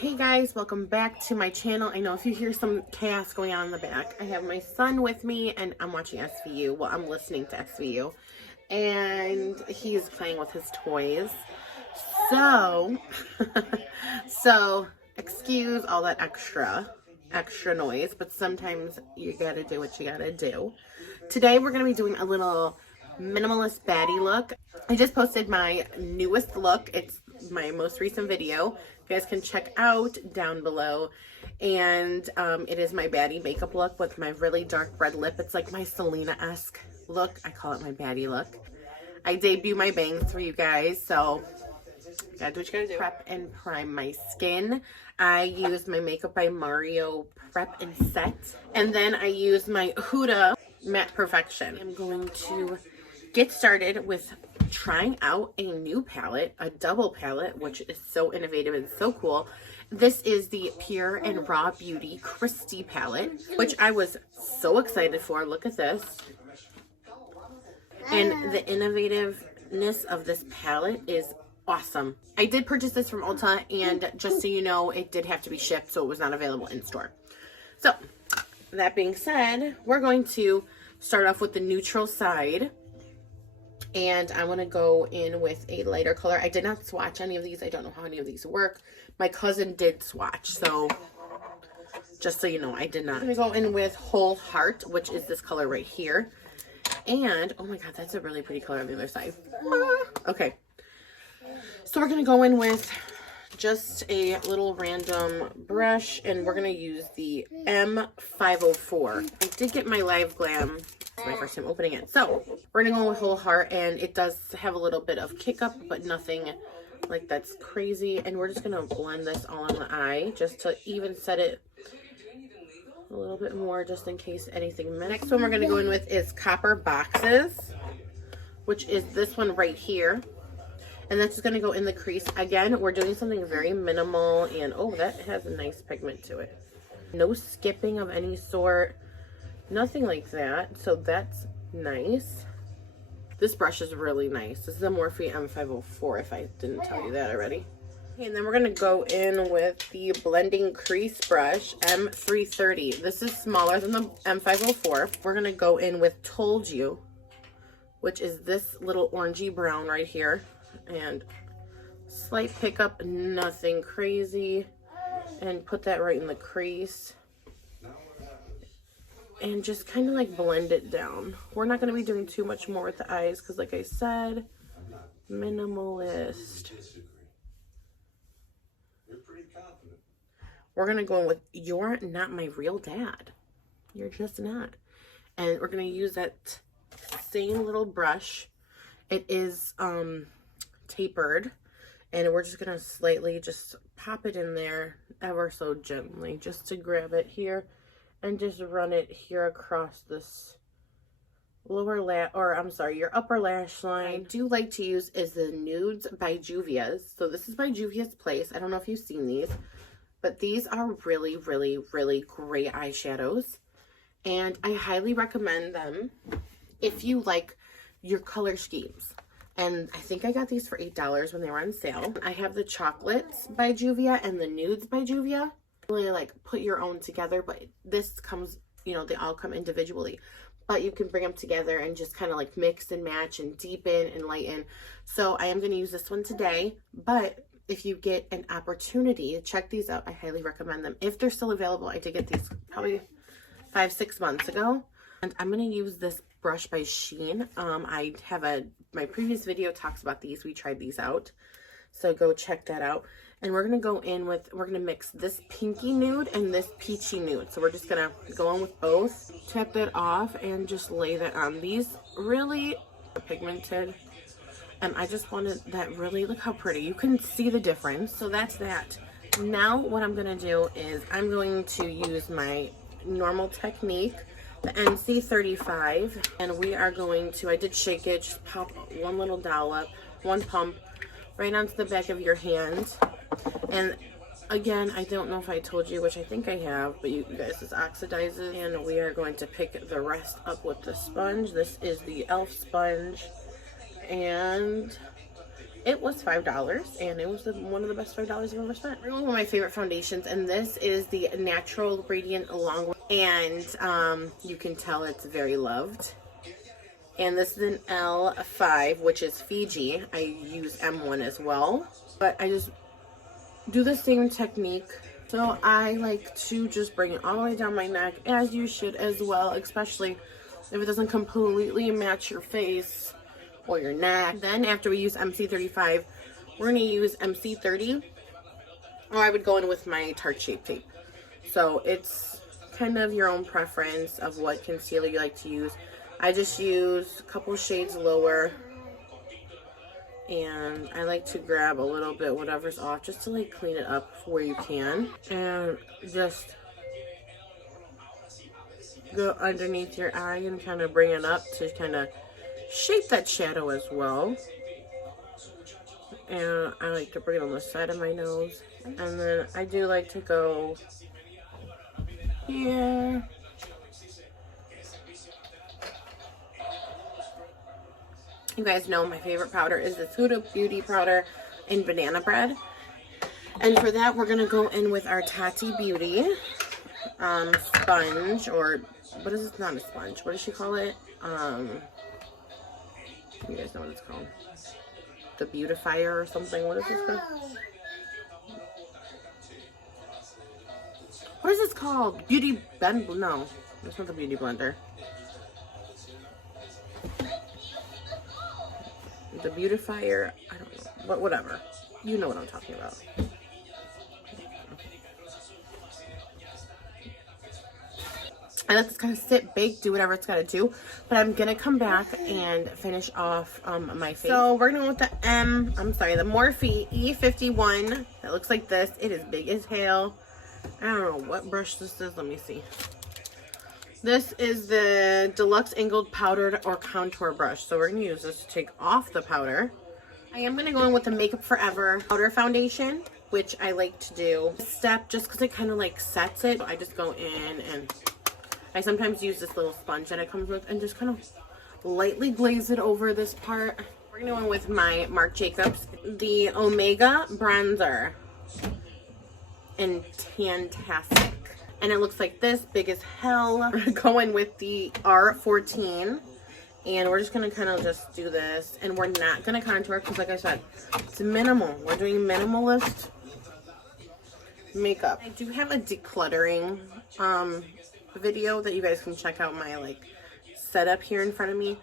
Hey guys, welcome back to my channel. I know if you hear some chaos going on in the back, I have my son with me and I'm watching SVU. Well, I'm listening to SVU and he's playing with his toys. So, excuse all that extra noise, but sometimes you gotta do what you gotta do. Today we're gonna be doing a little minimalist baddie look. I just posted my newest look. It's my most recent video. You guys can check out down below. And it is my baddie makeup look with my really dark red lip. It's like my Selena-esque look. I call it my baddie look. I debut my bangs for you guys, so you gotta do what you gotta do. Prep and prime my skin. I use my Makeup by Mario Prep and Set. And then I use my Huda Matte Perfection. I'm going to get started with trying out a new palette, a double palette, which is so innovative and so cool. This is the Pure and Rawbeautykristi palette, which I was so excited for. Look at this. And the innovativeness of this palette is awesome. I did purchase this from Ulta, and just so you know, it did have to be shipped, so it was not available in store. So, that being said, we're going to start off with the neutral side. And I want to go in with a lighter color. I did not swatch any of these. I don't know how any of these work. My cousin did swatch, so just so you know, I did not. I'm going to go in with Whole Heart, which is this color right here. And, oh my god, that's a really pretty color on the other side. Okay. So we're going to go in with just a little random brush, and we're going to use the M504. I did get my Live Glam. It's my first time opening it. So we're going to go with Whole Heart, and it does have a little bit of kick up, but nothing like that's crazy. And we're just going to blend this all on the eye just to even set it a little bit more just in case anything missed. Next one we're going to go in with is Copper Boxes, which is this one right here. And that's just going to go in the crease. Again, we're doing something very minimal, and oh, that has a nice pigment to it. No skipping of any sort. Nothing like that. So that's nice. This brush is really nice. This is a Morphe M504 if I didn't tell you that already. Okay, and then we're going to go in with the blending crease brush M330. This is smaller than the M504. We're going to go in with Told You, which is this little orangey brown right here. And slight pickup, nothing crazy. And put that right in the crease. And just kind of like blend it down. We're not going to be doing too much more with the eyes because, like I said, minimalist. We're going to go in with You're Not My Real Dad. You're just not. And we're going to use that same little brush. It is tapered. And we're just going to slightly just pop it in there ever so gently just to grab it here. And just run it here across this lower your upper lash line. I do like to use is the Nudes by Juvia's. So this is by Juvia's Place. I don't know if you've seen these, but these are really, really, really great eyeshadows. And I highly recommend them if you like your color schemes. And I think I got these for $8 when they were on sale. I have the Chocolates by Juvia and the Nudes by Juvia. Really like put your own together, but this comes, you know, they all come individually, but you can bring them together and just kind of like mix and match and deepen and lighten. So I am going to use this one today, but if you get an opportunity to check these out, I highly recommend them. If they're still available, I did get these probably 5-6 months ago. And I'm going to use this brush by Shein. My previous video talks about these. We tried these out, so go check that out. And we're going to go in with, we're going to mix this pinky nude and this peachy nude. So we're just going to go in with both, tap that off, and just lay that on. These really are pigmented. And I just wanted that really, look how pretty. You can see the difference. So that's that. Now what I'm going to do is I'm going to use my normal technique, the NC35. And we are going to, I did shake it, just pop one little dollop, one pump right onto the back of your hand. And again, I don't know if I told you, which I think I have, but you guys, this oxidizes. And we are going to pick the rest up with the sponge. This is the e.l.f. sponge. And It was $5, and it was one of the best $5 I've ever spent. One of my favorite foundations, and this is the Natural Radiant Long, and you can tell it's very loved. And this is an L5, which is Fiji. I use M1 as well, but I just do the same technique. So I like to just bring it all the way down my neck, as you should as well, especially if it doesn't completely match your face or your neck. Then after we use MC35, we're going to use MC30, or I would go in with my Tarte Shape Tape. So it's kind of your own preference of what concealer you like to use. I just use a couple shades lower, and I like to grab a little bit whatever's off just to like clean it up where you can, and just go underneath your eye and kind of bring it up to kind of shape that shadow as well. And I like to bring it on the side of my nose, and then I do like to go here. You guys know my favorite powder is this Huda Beauty powder in Banana Bread. And for that, we're going to go in with our Tati Beauty sponge, or what is it? Not a sponge. What does she call it? You guys know what it's called. The beautifier or something. What is this called? What is this called? Beauty blend? No, it's not the beauty blender. The beautifier, I don't know, but whatever. You know what I'm talking about. I let this kind of sit, bake, do whatever it's got to do. But I'm going to come back and finish off my face. So we're going to go with the the Morphe E51. It looks like this. It is big as hell. I don't know what brush this is. Let me see. This is the Deluxe Angled Powdered or Contour Brush. So we're going to use this to take off the powder. I am going to go in with the Makeup Forever Powder Foundation, which I like to do this step just because it kind of like sets it. I just go in, and I sometimes use this little sponge that it comes with and just kind of lightly glaze it over this part. We're going to go in with my Marc Jacobs, the Omega Bronzer in Tantastic. And it looks like this, big as hell. We're going with the R14. And we're just going to kind of just do this. And we're not going to contour because, like I said, it's minimal. We're doing minimalist makeup. I do have a decluttering video that you guys can check out my, like, setup here in front of me.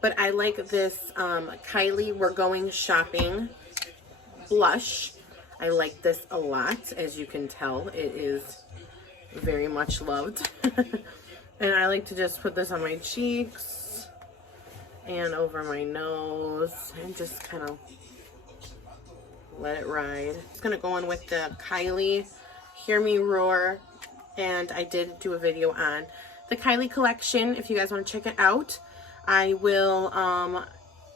But I like this Kylie We're Going Shopping blush. I like this a lot. As you can tell, it is very much loved. And I like to just put this on my cheeks and over my nose and just kind of let it ride. Just gonna go in with the Kylie Hear Me Roar, and I did do a video on the Kylie collection. If you guys want to check it out, I will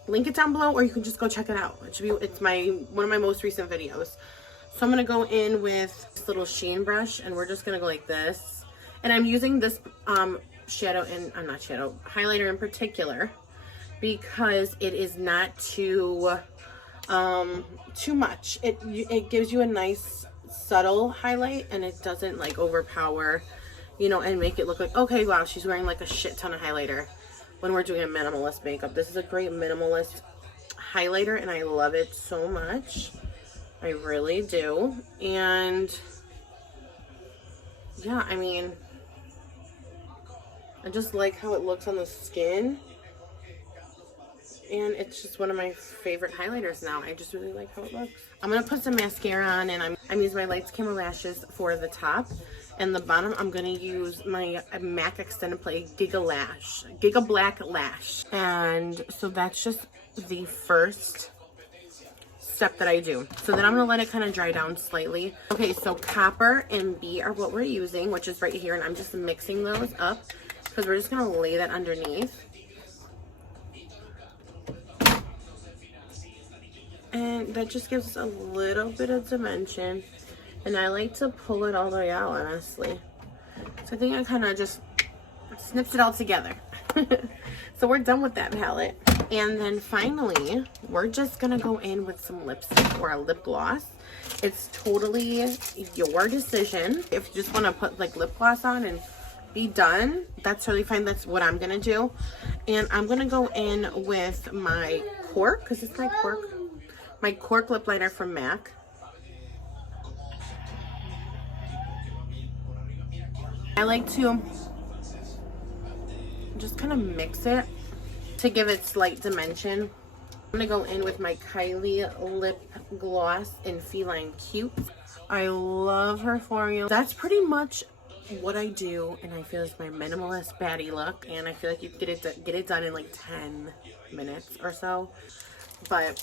link it down below, or you can just go check it out. It's one of my most recent videos. So I'm going to go in with this little Sheen brush, and we're just going to go like this. And I'm using this highlighter in particular because it is not too much. It gives you a nice subtle highlight, and it doesn't like overpower, you know, and make it look like, okay, wow, she's wearing like a shit ton of highlighter when we're doing a minimalist makeup. This is a great minimalist highlighter, and I love it so much. I really do. And yeah, I mean, I just like how it looks on the skin, and it's just one of my favorite highlighters now. I just really like how it looks. I'm gonna put some mascara on, and I'm using my Lights Camera Lashes for the top, and the bottom I'm gonna use my MAC Extended Play Giga Black Lash. And so that's just the first step that I do. So then I'm gonna let it kind of dry down slightly. Okay, so Copper and B are what we're using, which is right here, and I'm just mixing those up because we're just gonna lay that underneath. And that just gives us a little bit of dimension, and I like to pull it all the way out, honestly. So I think I kind of just snips it all together. So we're done with that palette. And then finally, we're just gonna go in with some lipstick or a lip gloss. It's totally your decision. If you just want to put like lip gloss on and be done, that's totally fine. That's what I'm gonna do. And I'm gonna go in with my Cork, because it's my Cork lip liner from MAC. I like to just kind of mix it to give it slight dimension. I'm gonna go in with my Kylie lip gloss in Feline Cute. I love her formula. That's pretty much what I do, and I feel it's my minimalist baddie look. And I feel like you can get it done in like 10 minutes or so. But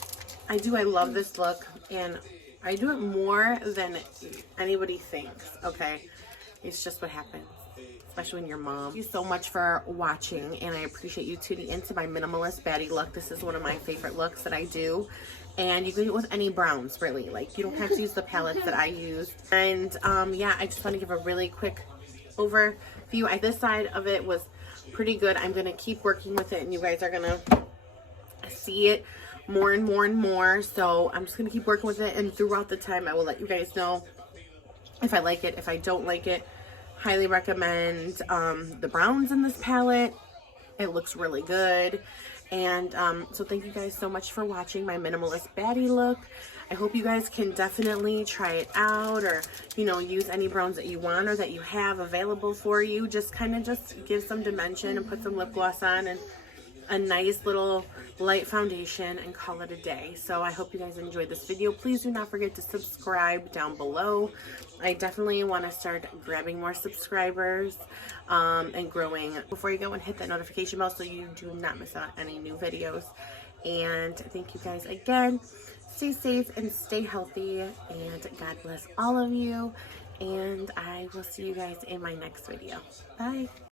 I love this look, and I do it more than anybody thinks. Okay, it's just what happens, especially when you're mom. Thank you so much for watching, and I appreciate you tuning into my minimalist baddie look. This is one of my favorite looks that I do, and you can do it with any browns, really. Like, you don't have to use the palettes that I used. And yeah, I just want to give a really quick overview. This side of it was pretty good. I'm gonna keep working with it, and you guys are gonna see it more and more and more. So I'm just gonna keep working with it, and throughout the time I will let you guys know if I like it, if I don't like it. Highly recommend the browns in this palette. It looks really good. And so thank you guys so much for watching my minimalist baddie look. I hope you guys can definitely try it out, or, you know, use any browns that you want or that you have available for you. Just kind of just give some dimension and put some lip gloss on and a nice little light foundation and call it a day. So I hope you guys enjoyed this video. Please do not forget to subscribe down below. I definitely want to start grabbing more subscribers and growing. Before you go, and hit that notification bell so you do not miss out on any new videos. And thank you guys again. Stay safe and stay healthy, and God bless all of you. And I will see you guys in my next video. Bye.